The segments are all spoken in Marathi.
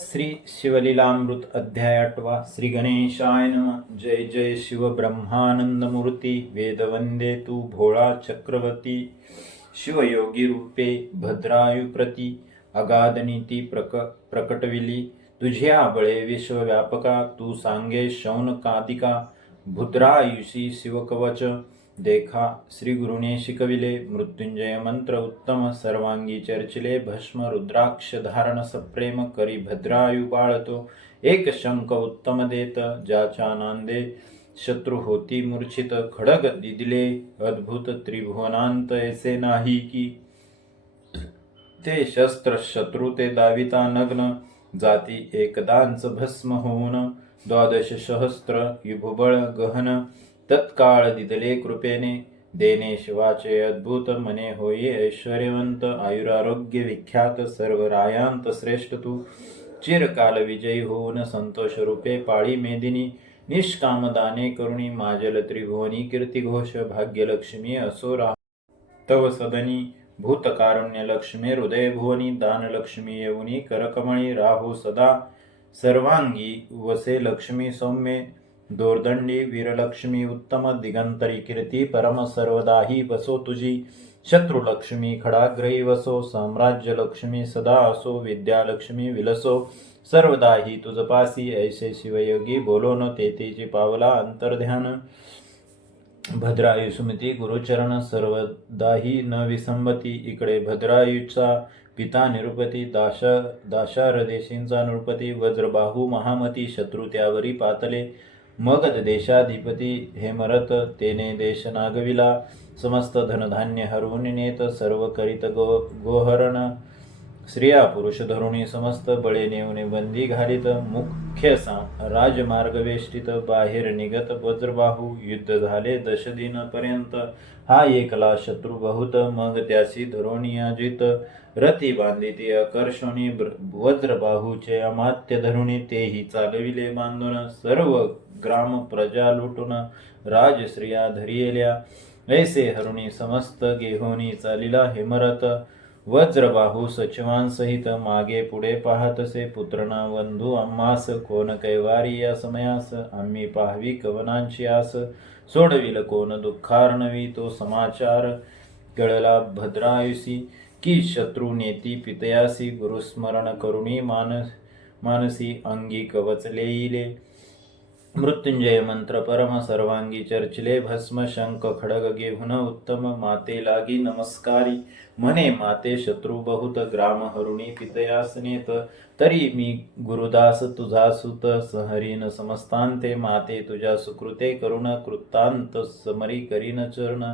श्री शिवलीलामृत अध्याय 8 श्री गणेशाय नमः। जय जय शिव ब्रह्मानंद मूर्ती वेदवंदे तू भोळा चक्रवर्ती। शिवयोगी रूपे भद्रायुप्रती अगाध नीती प्रकटविली। तुझ्या बळे विश्वव्यापका तू सांगे शौनकादिका। भद्रायुषी शिवकवच देखा श्री गुरुने शिकविले। मृत्युंजय मंत्र उत्तम सर्वांगी चर्चिले। भस्म रुद्राक्ष धारण सप्रेम करी भद्रायु बाळतो। एक शंख उत्तम देत ज्याच्या नांदे शत्रु होती मूर्छित। खडग दिदिले अद्भुत त्रिभुवनांत ऐसे नाही की ते शस्त्र शत्रु ते दाविता नग्न जाती एकदांच भस्म होऊन। 12 सहस्त्र युभबळ गहन तत्काळ दिदले कृपेने। देणे शिवाचे अद्भुत मने होई ऐश्वर्यवंत। आयुरारोग्य विख्यात सर्व रायांत श्रेष्ठ तू। चिरकाल विजयी होऊन संतोष रूपे पाळी मेदिनी। निष्काम दाने करुणी माजल त्रिभुवनी कीर्तिघोष। भाग्यलक्ष्मी असोरा तव सदनी भूतकारुण्य लक्ष्मी हृदय भुवनी। दानलक्ष्मी येऊनी करकमळी राहो सदा सर्वांगी वसे लक्ष्मी सौम्ये। दोर्दंडी वीरलक्ष्मी उत्तम दिगंतरी कीर्ती परम सर्वदाही बसो तुझी। शत्रुलक्ष्मी खडाग्रही वसो साम्राज्य लक्ष्मी सदा असो। विद्यालक्ष्मी विलसो सर्वदाही तुझपासी ऐसे शिवयोगी बोलो न तेथीची पावला अंतर्ध्यान। भद्रायु सुमती गुरुचरण सर्वदाही न विसंबती। इकडे भद्रायुचा पिता निरुपती दाशारदेशींचा नृपती। वज्रबाहू महामती शत्रु त्यावरी पातले। मगध देशाधिपती हेमरथ तेने देश नागविला। समस्त धनधान्य हरवून नेत सर्व करीत गोहरण। स्त्रिया पुरुष धरुणी समस्त बळे नेऊन बंदी घालीत। मुख्य राजमार्ग वेष्टित बाहेर निगत वज्रबाहू। युद्ध झाले 10 दिन पर्यंत हा एकला शत्रू बहुत। मग त्यासी धरोणियाजित रथी बांधिती आकर्षणी। वज्रबाहूचे अमात्य धरुणी तेही चालविले बांधून। सर्व ग्राम प्रजा लुटून राजश्रिया धरियल्या। ऐसे हरुणी समस्त गेहोनी चालिला हेमरथ। वज्रबाहू सचिवांसहित मागे पुढे पाहतसे। पुत्रना बंधू आम्हास कोण कैवारी या समयास। आम्ही पाहावी कवनांची आस सोडविल कोण दुःखार्णवी। तो समाचार कळला भद्रायुसी की शत्रु नेती पितयासी। गुरुस्मरण करुणी मानसी अंगी कवच लेईले। मृत्युंजय मंत्र परम सर्वांगी चर्चिले। भस्म शंख खडग घेऊन उत्तम माते लागी नमस्कारी। म्हणे माते शत्रु बहुत ग्राम हरुणी पितयास नेत। तरी मी गुरुदास तुझा सुत सहरीन समस्तांते। माते तुझ्या सुकृते करुण कृतांत समरी करीन चरण।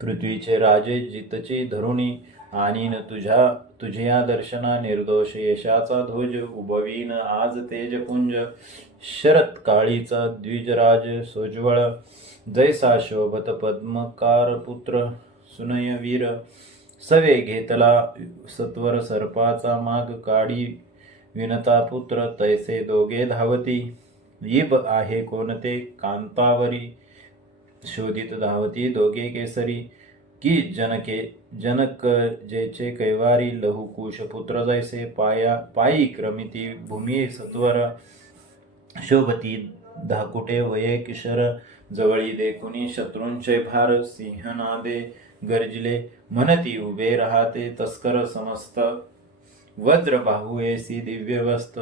पृथ्वीचे राजे जितची धरुणी आणीन तुझ्या दर्शना। निर्दोष यशाचा ध्वज उभवीन आज तेजपुंज। शरत काळीचा द्विजराज सोज्वळ जैसा शोभत पद्मकार पुत्र सुनय वीर। सवे घेतला सत्वर सर्पाचा माग काढी विनता पुत्र तैसे दोघे धावती। इब आहे कोणते कांतावरी शोधित धावती दोघे केसरी। की जनक जेचे कैवारी लहुकुश पुत्र जैसे। पायी क्रमिती भूमी सत्वर शोभती धाकुटे वये किशोर। जवळी देखुनी शत्रूंचे भार सिंहनादे गर्जिले। म्हणती उभे राहते तस्कर समस्त। वज्रबाहू ऐसी दिव्यवस्त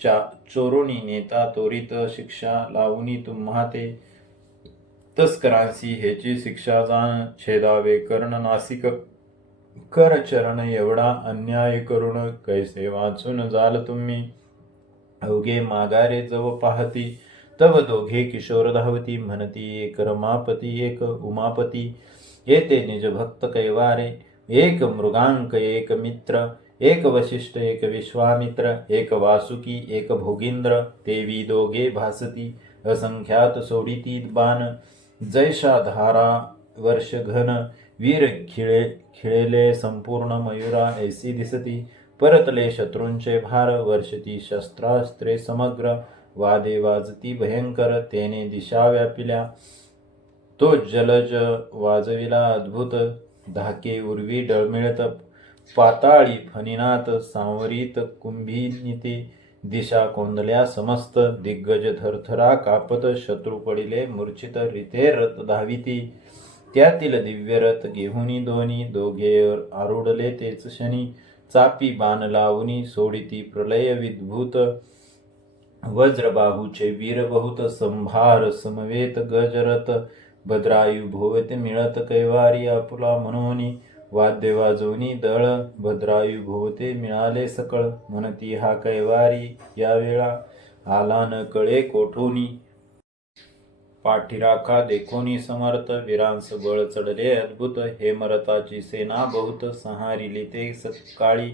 चोरुनी नेता त्वरित शिक्षा लावूनी तुम्हा ते। तस्करांसी हेची शिक्षा जाण छेदावे कर्ण नासिक। कर चरण एवढा अन्याय करून कैसे वाचून जाल तुम्ही। अवघे मागारे जव पाहती तव दोघे किशोर धावती। म्हणती एक रमापती एक उमापती येते निज भक्त कैवारे। एक मृगांक एक मित्र एक वशिष्ठ एक विश्वामित्र। एक वासुकी एक भोगींद्र तेवी दोघे भासती। असंख्यात सोडिती बाण जैशा धारा वर्ष घन। वीर खिळेले संपूर्ण मयुरा ऐसी दिसती। परतले शत्रूंचे भार वर्षती शस्त्रास्त्रे समग्र। वादे वाजती भयंकर तेने दिशा व्यापिल्या। तो जलज वाजविला अद्भुत धाके उर्वी डळमिळत। पाताळी फणिनाथ सांवरीत कुंभिनीते दिशा कोंदल्या समस्त दिग्गज थरथरा कापत शत्रू पडिले मूर्छित रिते रथ धाविती त्यातील दिव्य रथ घेऊनी दोघे आरुडले तेच क्षणी चापी बाण लावूनी सोडिती प्रलय विद्भूत वज्रबाहूचे वीर बहुत संभार समवेत गजरथ भद्रायू भोवत मिळत कैवारी आपुला मनोनी वाद्य वाजवणी दळ भद्रायू भोवते मिळाले सकळ म्हणती हा कैवारी या वेळा आला न कळे कोठोनी पाठीराखा देखोनी समर्थ वीरांस बळ चढले अद्भुत हेमरथाची सेना बहुत संहारिली ते सकाळी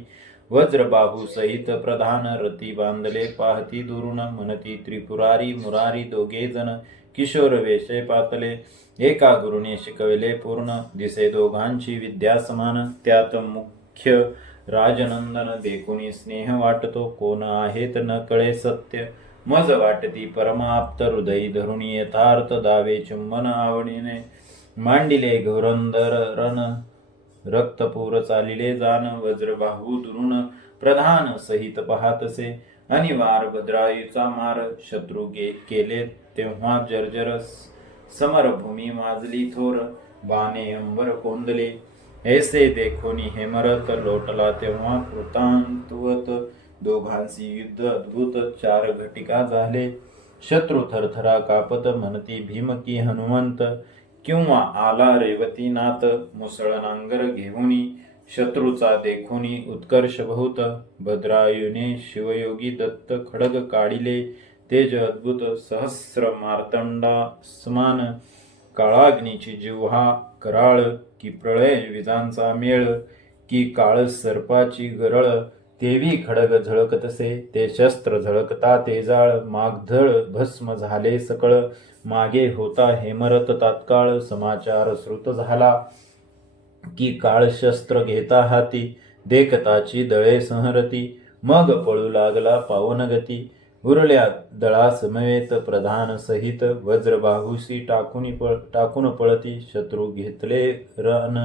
वज्रबाहू सहित प्रधान रती बांधले पाहती दुरून म्हणती त्रिपुरारी मुरारी दोघे जण किशोर वेशे पातले एका गुरुने शिकवले पूर्ण दिसे दोघांची विद्या समान त्यात मुख्य राजनंदन देखुनी स्नेह वाटतो कोण आहेत न कळे सत्य मज वाटती परमाप्त हृदयी धरुणी यथार्थ दावे चुंबन आवडीने मांडिले घोरंदर रण रक्तपूर चालिले जान वज्रबाहू दुरून प्रधान सहित पाहतसे अनिवार भद्रायूचा मार शत्रू केले तेव्हा जर्जर समरभूमी माजली थोर बाणे अंबर कोंदले ऐसे देखोनी हेमरथ लोटला तेव्हा कृतांतवत दोघांची युद्ध अद्भुत 4 घटिका झाले शत्रू थरथरा कापत म्हणती भीम की हनुमंत किंवा आला रेवतीनाथ मुसळ नांगर घेऊनी शत्रूचा देखुनी उत्कर्ष बहुत भद्रायुने शिवयोगी दत्त खडग काढिले तेज अद्भुत सहस्र मार्तंडा समान काळाग्नीची जिव्हा कराळ की प्रळय विजांचा मेळ की काळ सर्पाची गरळ तेवी खडग झळकतसे ते शस्त्र झळकता तेजाळ मागधळ भस्म झाले सकळ मागे होता हेमरथ तात्काळ समाचार श्रुत झाला की काळ शस्त्र घेता हाती देखताची दळे संहरती मग पळू लागला पावनगती उरल्या दळा समवेत प्रधान सहित वज्रबाहुसी टाकून पळती शत्रू घेतले रण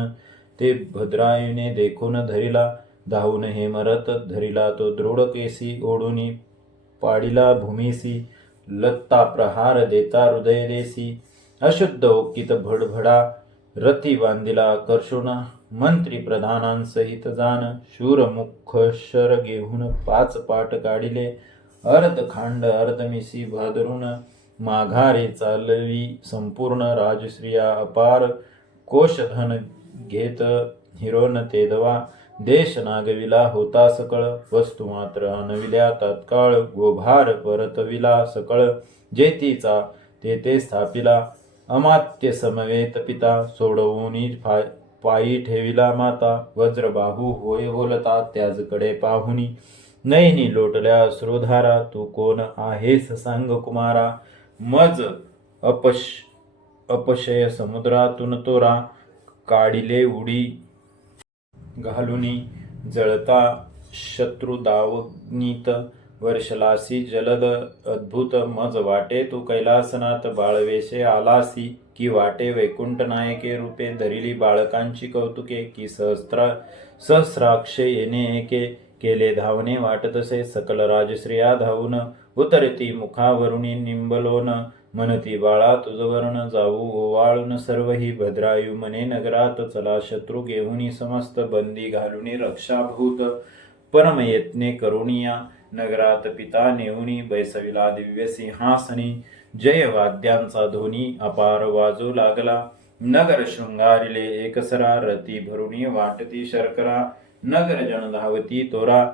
ते भद्रायुने देखून धरिला धावून हेमरथ धरिला तो दृढ केसी ओढुनी पाडिला भूमीसी लत्ता प्रहार देता हृदय देसी अशुद्ध ओकित भडभडा रथी बांधिला कर्षुण मंत्री प्रधानांसहित जान शूर मुख शर घेऊन 5 पाट काढिले अर्धखांड अर्धमिसी भादरून माघारे चालवी संपूर्ण राजश्रिया अपार कोशधन घेत हिरोन तेदवा देश नागविला होता सकळ वस्तू मात्र अनविल्या तात्काळ गोभार परतविला सकळ जेतीचा तेथे स्थापिला अमात्य समवेत पिता सोडवून पायी ठेविला माता वज्रबाहू होय बोलता त्याजकडे पाहुनी नैनी लोटल्या अश्रुधारा तू कोण आहेस सांग कुमारा मज अपशय समुद्रातून तोरा काढिले उडी घालुनी जळता शत्रु दावनीत वर्षलासी जलद अद्भुत मज वाटे तू कैलासनाथ बाळवेशे आलासी की वाटे वैकुंठ नायके रूपे धरिली बाळकांची कौतुके की सहस्राक्षे येणे एके केले धावणे वाटतसे सकल राजश्रिया धावून उतरती मुखावरुणी निंबलोन म्हणती बाळा तुझवरण जाऊ ओवाळून सर्वही भद्रायू मने नगरात चला शत्रू घेऊनी समस्त बंदी घालुनी रक्षाभूत परमयत्ने करुणिया नगरात पिता नेऊनी बैसविला दिव्य सिंहासनी जय वाद्यांचा ध्वनी अपार वाजू लागला नगर शृंगारिले एकसरा रती भरुनी वाटती शर्करा नगर जन धावती तोरा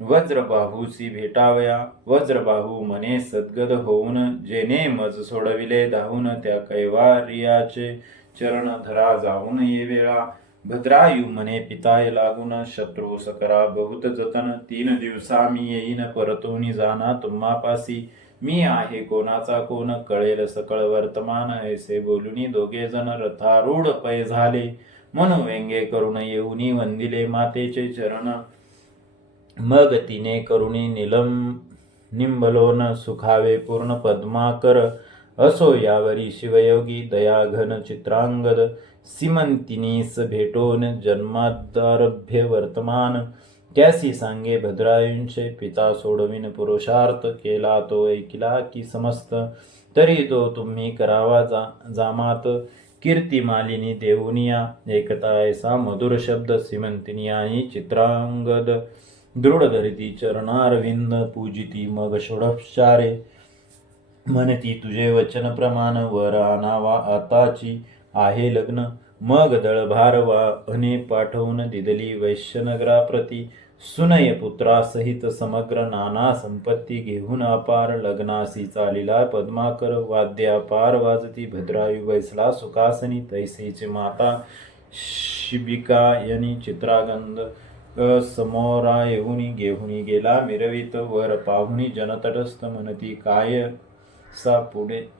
वज्रबाहूसी भेटावया वज्रबाहू मने सद्गद होऊन जेने मज सोडविले धावून त्या कैवारियाचे चरण धरा जाऊन ये वेळा भद्रायू मने पिताय लागून शत्रू सकरा बहुत जतन 3 दिवसा मी येईन परतोनी जाना तुम्हापासी मी आहे कोणाचा कोण कळेल सकळ वर्तमान ऐसे बोलुनी दोघे जण रथारूढ पै झाले म्हणून व्यंगे करून येऊनी वंदिले मातेचे चरण मग तिने करुणी निंबलोन सुखावे पूर्ण पद्माकर असो यावरी शिवयोगी दयाघन चित्रांगद सीमंतिनीस भेटोन जन्मादारभ्य वर्तमान कॅसी सांगे भद्रायूंचे पिता सोडविन पुरुषार्थ केला तो ऐकिला की समस्त तरी तो तुम्ही करावा जामात कीर्ती मालिनी देऊनिया एकता ऐसा मधुर शब्द सीमंतिनियाई चित्रांगद दृढ धरिती चरणारविंद पूजिती मग षोडोपचारे म्हणती तुझे वचन प्रमाण वर आणावा आताची आहे लग्न मग दळभार वाहने पाठवून दिदली वैश्यनगराप्रती सुनय पुत्रासहित समग्र नाना संपत्ती घेऊन अपार लग्नासी चालिला पद्माकर वाद्य अपार वाजती भद्रायू बैसला सुखासनी तैसेची माता शिबिका यांनी चित्रागंध समोरा येऊनी घेऊनी गेला मिरवित वर पाहुणी जनतटस्थ म्हणती काय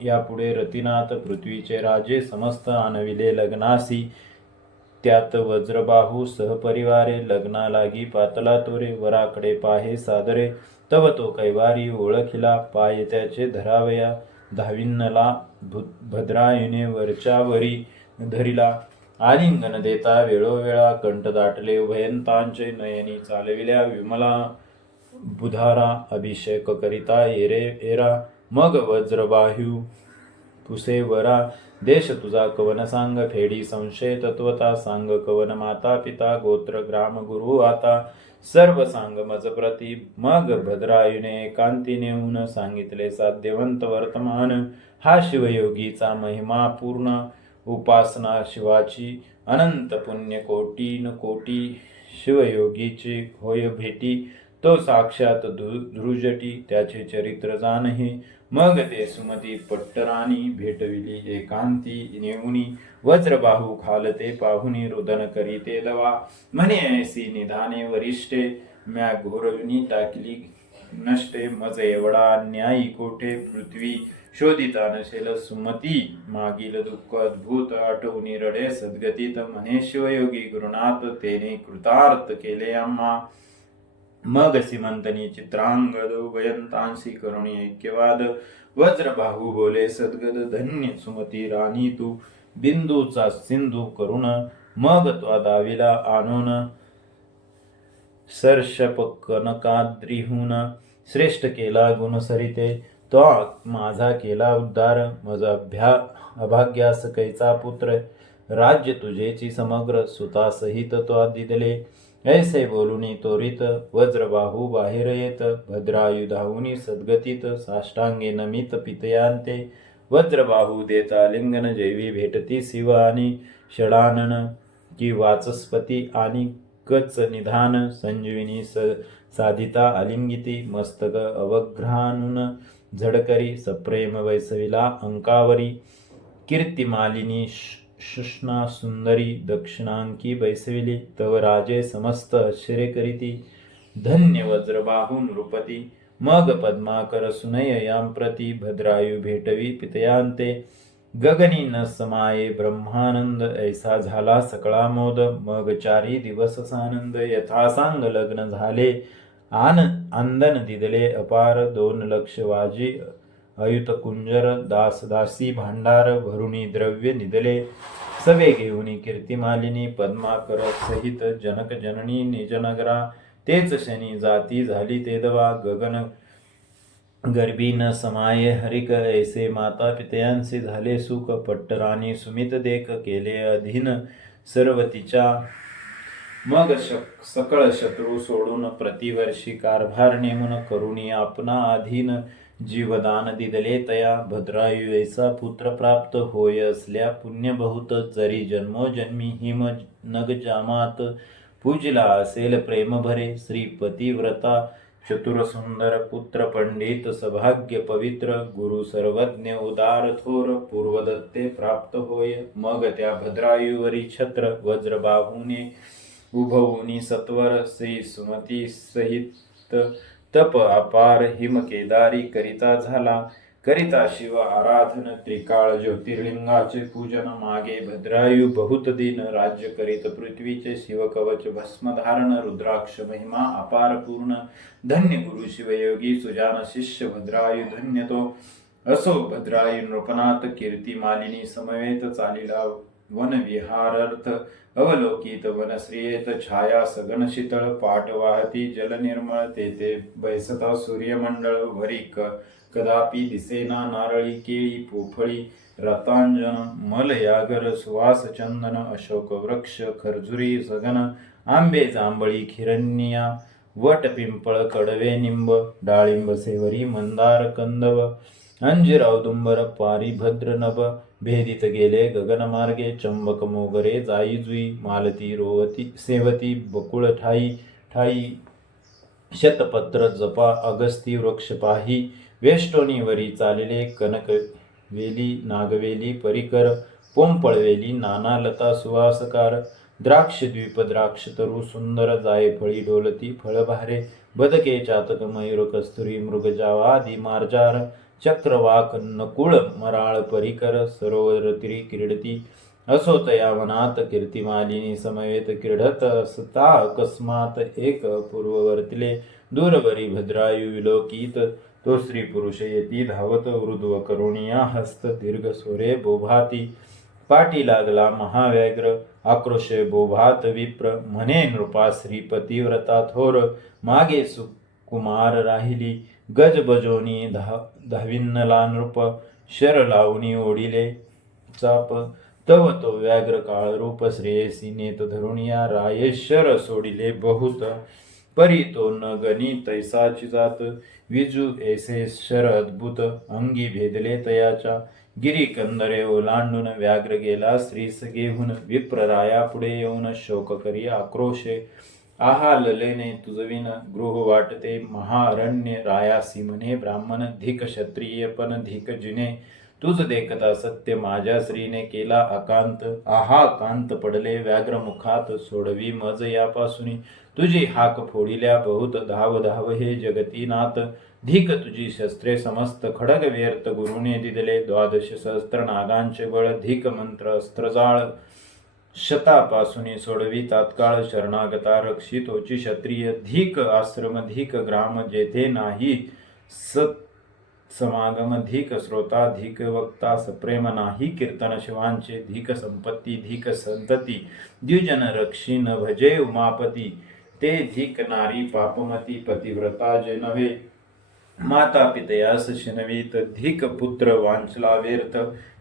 यापुढे रतिनाथ पृथ्वीचे राजे समस्त आणविले लग्नासी त्यात वज्रबाहू सहपरिवारे लग्ना लागी पातला तोरे वराकडे पाहे सादरे तव तो कैवारी ओळखिला पाय त्याचे धरावया धाविन्नला भद्रायुने वरच्यावरी धरिला आलिंगन देता वेळोवेळा कंठ दाटले उभयंतांचे नयनी चालविल्या विमला बुधारा अभिषेक करिता एरा मग वज्रबाहू पुसे वरा देश तुझा कवन सांग फेडी संशय तत्वता सांग कवन माता पिता गोत्र ग्राम गुरु आता सर्व सांग मज प्रती मग भद्रायुने एकांती नेऊन सांगितले साध्यवंत वर्तमान हा शिवयोगीचा महिमा पूर्ण उपासना शिवाची अनंत पुण्य कोटीन कोटी शिवयोगीची होय भेटी तो साक्षात धृजटी त्याचे चरित्र जाणहे मग ते सुमती पट्टराणी भेटविली एकांती नेऊनी वज्रबाहू खालते पाहुनी रुदन करीते दवा म्हणे ऐसी निधाने वरिष्ठे म्या घोरविनी टाकली नष्टे मज एवढा न्यायी कोठे पृथ्वी शोधिता नसेल सुमती मागील दुःख अद्भुत आठवणी रडे सद्गतीत म्हणे शिवयोगी गुरुनाथ तेने कृतार्थ केले आम्हा मग सीमंतनी चित्रांगद उभयंतांशी करुणी ऐक्यवाद वज्रबाहू बोले सद्गद धन्य सुमती राणी तू बिंदूचा सिंधू करुण मग तो दाविला आणून सर्षप कनकाद्रिहून श्रेष्ठ केला गुणसरिते तो माझा केला उद्धार मज अभाग्यास कैचा पुत्र राज्य तुझेची समग्र सुतासहित तो दिदले ऐसे बोलुनी तोरित वज्रबाहू बाहेर येत भद्रायु धावुनी सद्गतीत साष्टांगे नमित पितयांते वज्रबाहू देता लिंगन जैवी भेटती शिव आणि षडानन की वाचस्पती आणि कच निधान संजीविनी साधिता अलिंगिती मस्तक अवघ्रानुन झडकरी सप्रेम वैसविला अंकावरी कीर्तिमालिनी शुष्णा सुंदरी दक्षिणांकी बैसविली तव राजे समस्त आश्चर्य करीती धन्य वज्रबाहू नृपती मग पद्माकर सुनय यांप्रती भद्रायु भेटवी पितयांते गगनी न समाये ब्रह्मानंद ऐसा झाला सकळा मोद मग 4 दिवस सानंद यथासांग लग्न झाले आंदन दिदले अपार 2 लक्ष वाजी अयुत कुंजर दासदासी भांडार भरुणी द्रव्य निदले सवे घेऊनी कीर्तिमालिनी पद्माकर सहित जनक जननी निजनगरा तेच शनी जाती झाली तेदवा गगन गर्भी न समाये हरिक ऐसे माता पितयांचे झाले सुख पट्टराणी सुमित देख केले अधीन सर्व तिच्या मग सकळ शत्रू सोडून प्रतिवर्षी कारभार नेमून करुणी आपणा अधीन जीवदान दिदले तया भद्रायु ऐसा पुत्र प्राप्त होय असल्या पुण्य बहुत जरी जन्मोजन्मी हिम नग जामात पूजला असेल प्रेम भरे श्रीपतिव्रता चतुर सुंदर पुत्र पंडित सभाग्य पवित्र गुरु सर्वज्ञ उदार थोर पूर्वदत्ते प्राप्त होय मग त्या भद्रायुवरी छत्र वज्रबाहूने उभवुनी सत्वर श्री सुमती सहित तप अपार हिम केदारी करिता झाला करिता शिव आराधन त्रिकाळ ज्योतिर्लिंगाचे पूजन मागे भद्रायु बहुत दिन राज्य करीत पृथ्वीचे शिवकवच भस्मधारण रुद्राक्ष महिमा अपार पूर्ण धन्य गुरु शिवयोगी सुजान शिष्य भद्रायु धन्य तो असो भद्राई नृपनाथ कीर्ती मालिनी समवेत चालिला वन विहारार्थ अवलोकित वनश्रियेत छाया सगन शीतळ पाट वाहती जल निर्मळ तेथे बैसता सूर्यमंडळ वरी कदापि दिसेना नारळी केळी पोफळी रतांजन मलयागर सुवास चंदन अशोक वृक्ष खर्जुरी सगन आंबे जांभळी खिरण्या वट पिंपळ कडवे निंब डाळिंब सेवरी मंदार कंदव अंजीर औदुंबर पारिभद्र नभ भेदित गेले गगनमार्गे चंबक मोगरे जाई जुई मालती रोवती सेवती बकुळ ठाई ठाई शतपत्र जपा अगस्ती वृक्ष पाही वेष्टोनी वरी चालले कनक वेली नागवेली परिकर पोंपळवेली नाना लता सुवासकार द्राक्षद्वीप द्राक्षतरू सुंदर जायफळी डोलती फळभारे बदके चातक मयूर कस्तुरी मृगजावादी मार्जार चक्रवाक नकुळ मराळ परिकर सरोवर तिरी क्रीडती असो तया वनात कीर्तिमालिनी समवेत क्रीडत असता अकस्मात एक पूर्ववर्तिले दूरवरी भद्रायु विलोकित तो स्त्री पुरुष येती धावत वृद्व करुणिया हस्त दीर्घ स्वरे बोभाती पाटी लागला महाव्याघ्र आक्रोशे बोभात विप्र म्हणे नृपा श्रीपतिव्रता थोर मागे सुकुमार राहिली गज बजोनी धाविन्नला नृप शर लावणी ओढिले चाप तव तो व्याघ्र काळ रूप श्रेयसी नेत धरुणिया रायेश्वर सोडिले बहुत परी तो न गणी तैसाची जात विजू ऐसे शर अद्भुत अंगी भेदले तयाच्या गिरी कंदरे ओलांडून व्याघ्र गेला श्रीस घेऊन विप्रराया पुढे येऊन शोक करी आक्रोशे आहा ललेने तुझविन गृह वाटते महारण्य रायासी म्हणे ब्राह्मण धिक क्षत्रिय पण धिक जिने तुझ देखता सत्य माझ्या श्रीने केला अकांत आहा कांत पडले व्याघ्र मुखात सोडवी मज यापासून तुझी हाक फोडिल्या बहुत धाव धाव हे जगतीनाथ धिक तुझी शस्त्रे समस्त खडग व्यर्थ गुरुने दिदले 12 सहस्त्र नागांचे बळ धिक मंत्र अस्त्रजाळ शतापासून सोडवी तात्काळ शरणागता रक्षितोची क्षत्रिय धिक आश्रम धिक ग्राम जेथे नाही सत समागम धिक श्रोता धिक वक्ता सप्रेम नाही कीर्तन शिवांचे धिक संपत्ती धिक संतती द्विजन रक्षी न भजे उमापती ते धिक नारी पापमती पतिव्रता जे नव्हे माता पितयास शिनवीत धिक पुत्र वांचला व्यर्थ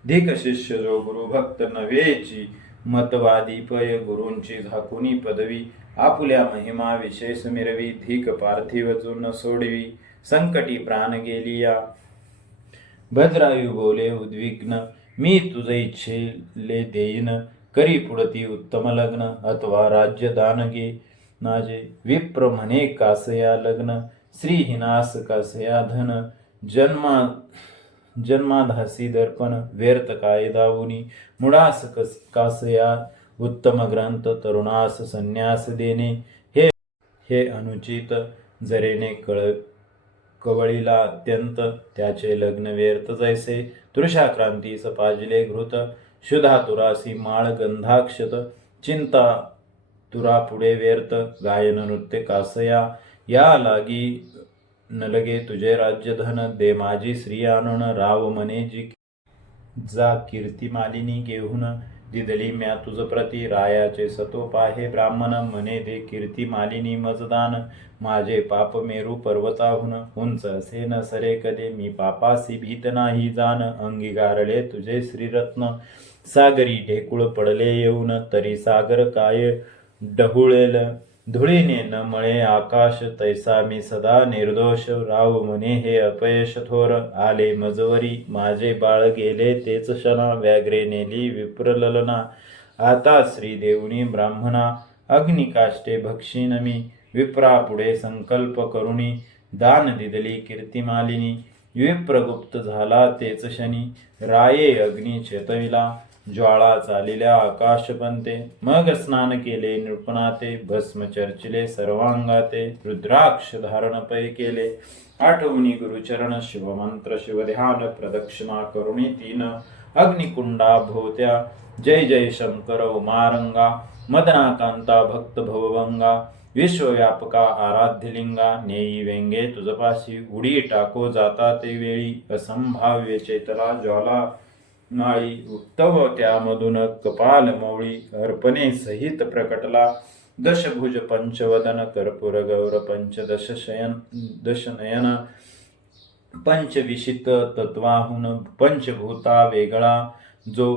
धिक शिष्य जो गुरुभक्त नव्हेची मतवादी पय गुरूंची झाकुनी पदवी आपुल्या महिमा विशेष मिरवी धिक पार्थिव जुन सोडवी संकटी प्राण गेलिया भद्रायु बोले उद्विग्न मी तुझे इच्छेले देईन करी पुढती उत्तम लग्न अथवा राज्य दानगे नाजे विप्र म्हणे कासया लग्न श्रीहिनास कासया धन जन्माधासी दर्पण व्यर्थ काय दावुनी मुळास कासया उत्तम ग्रंथ तरुणास संन्यास देणे हे अनुचित जरेने कवळीला अत्यंत त्याचे लग्न व्यर्थ जैसे तृषाक्रांतीस पाजिले घृत शुधा तुरासी माळ गंधाक्षत चिंता तुरा पुढे व्यर्थ गायन नृत्य कासया या लागी न लगे तुझे राज्य धन दे माझी श्री आणून राव मने जी जा कीर्ती मालिनी घेऊन दिदली म्या तुझ प्रती रायाचे सतोप आहे ब्राह्मण म्हणे दे कीर्ती मालिनी मजदान माझे पाप मेरू पर्वताहून उंच असे न सरे कदे मी पापासी भीत नाही जाण अंगी गारले तुझे श्रीरत्न सागरी ढेकुळ पडले येऊन तरी सागर काय डहुळेल धुळीने न मळे आकाश तैसा मी सदा निर्दोष राव म्हणे हे अपयश थोर आले मजवरी माझे बाळ गेले तेच क्षणा व्याघ्रे नेली विप्रललना आता श्रीदेवनी ब्राह्मणा अग्निकाष्टे भक्षीन मी विप्रा पुढे संकल्प करुणी दान दिदली कीर्तिमालिनी विप्रगुप्त झाला तेच शनी राये अग्नी चेतविला ज्वाळा चालिल्या आकाशपंते मग स्नान केले नृपनाते भस्म चर्चिले सर्वांगाते रुद्राक्ष धारण पै केले आठवणी गुरुचरण शिवमंत्र शिवध्यान प्रदक्षिणा करुणी तीन अग्निकुंडा भोवत्या जय जय शंकर उमारंगा मदनाकांता भक्त भवभंगा विश्वव्यापका आराध्यलिंगा नेई व्यंगे तुझपाशी उडी टाको जाता ते वेळी असंभाव्य चेतला ज्वाला नाळी उक्तव त्यामधून कपाल मौळी अर्पणे सहित प्रकटला दशभुज पंचवदन कर्पूर गौर पंचदश शयन दशनयन पंचविशित तत्वाहून पंचभूता वेगळा जो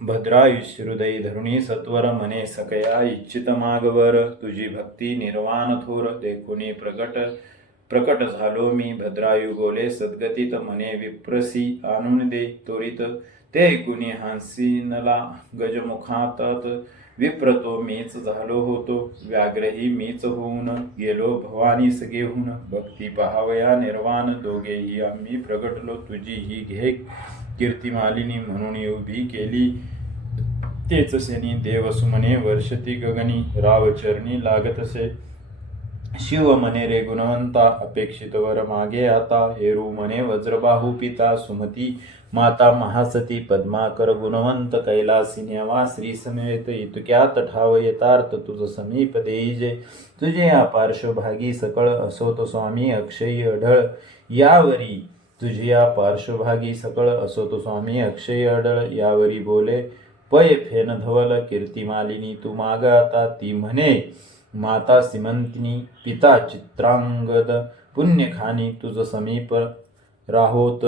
भद्रायुष्य हृदय धरुणी सत्वर मने सकया इच्छित मागवर तुझी भक्ती निर्वाण थोर देखुनी प्रकट झालो मी भद्रायु बोले सद्गतीत मने विप्रसी आणून दे त्वरित ते कुणी हांसीनला गजमुखातात विप्रतो मीच झालो होतो व्याग्रही मीच होऊन गेलो भवानीस घेऊन भक्ती पहावया निर्वाण दोघेही आम्ही प्रगटलो तुझी ही घे कीर्तिमालिनी म्हणून उभी केली तेच सेनी देवसुमने वर्षती गगनी रावचरणी लागतसे शिव मने रे गुणवंता अपेक्षित वर मागे आता हेरू मने वज्रबाहू पिता सुमती माता महासती पद्माकर गुणवंत कैलासी न्यावा श्री समेत इतक्यात ठाव येतार्थ तुझ समीप देईजे तुझे या पार्श्वभागी सकळ असोत स्वामी अक्षयी अढळ यावरी तुझे या पार्श्वभागी सकळ असोत स्वामी अक्षयी अढळ यावरी बोले पय फेन धवल कीर्तिमालिनी तू माग आता ती म्हणे माता सिमंतिनी पिता चित्रांगद पुण्यखानी तुझ समीप राहोत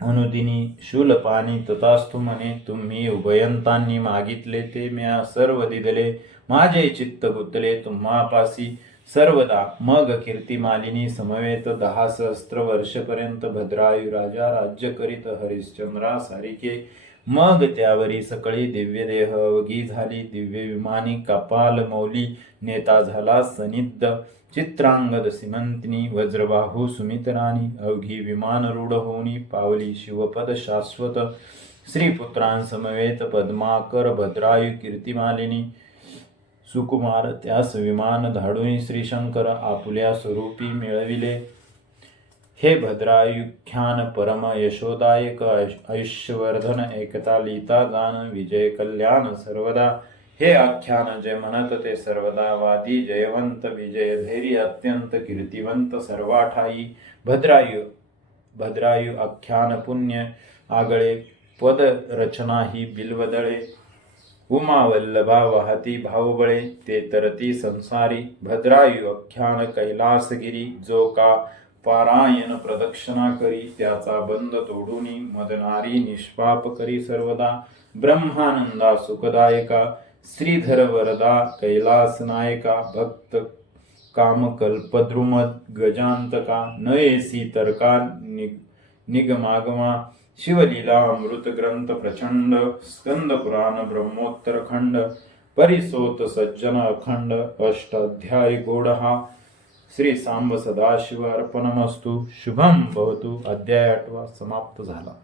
अनुदिनी शूलपाणी तथास्तु म्हणे तुम्ही उभयंतांनी मागितले ते म्या सर्व दिदले माझे चित्त गुंतले तुम्हापासी सर्वदा मग कीर्तिमालिनी समवेत 10 सहस्त्र वर्षपर्यंत भद्रायु राजा राज्य करीत हरिश्चंद्रा सारिके मग त्यावरी सकळी दिव्य देह अवघी झाली दिव्य विमानी कपाल मौली नेता झाला सनिद्ध चित्रांगद सिमंतिनी वज्रबाहू सुमित्रानी अवघी विमान रूढ होऊनी पावली शिवपद शाश्वत श्रीपुत्रांसमवेत पद्माकर भद्रायु कीर्तिमालिनी सुकुमार त्यास विमान धाडून श्रीशंकर आपुल्या स्वरूपी मिळविले हे भद्रायुख्यान परम यशोदायक ऐश्वर्धन एकता लीता गान विजय कल्याण सर्वदा हे आख्यान जे म्हणत ते सर्वदा वादी जयवंत विजय धैर्य अत्यंत कीर्तिवंत सर्वाठाई भद्रायु आख्यान पुण्य आगळे पद रचना ही बिलवदळे उमा वल्लभा वाहती भावबळे ते तरती संसारी भद्रायु आख्यान कैलासगिरी जो का पारायण प्रदक्षिणा करी त्याचा बंद तोडूनी मदनारी निष्पाप करी सर्वदा ब्रह्मानंदा सुखदायका श्रीधर वरदा कैलास नायका भक्त कामकल्पद्रुम गजांतका नयेसी तर्का निगमागमा शिवलीला अमृत ग्रंथ प्रचंड स्कंद पुराण ब्रह्मोत्तर खंड परिसोत सज्जन अखंड अष्टाध्याय गोडहा श्री सांब सदाशिव अर्पणमस्तु शुभम भवतु अध्याय 8 समाप्त झाला.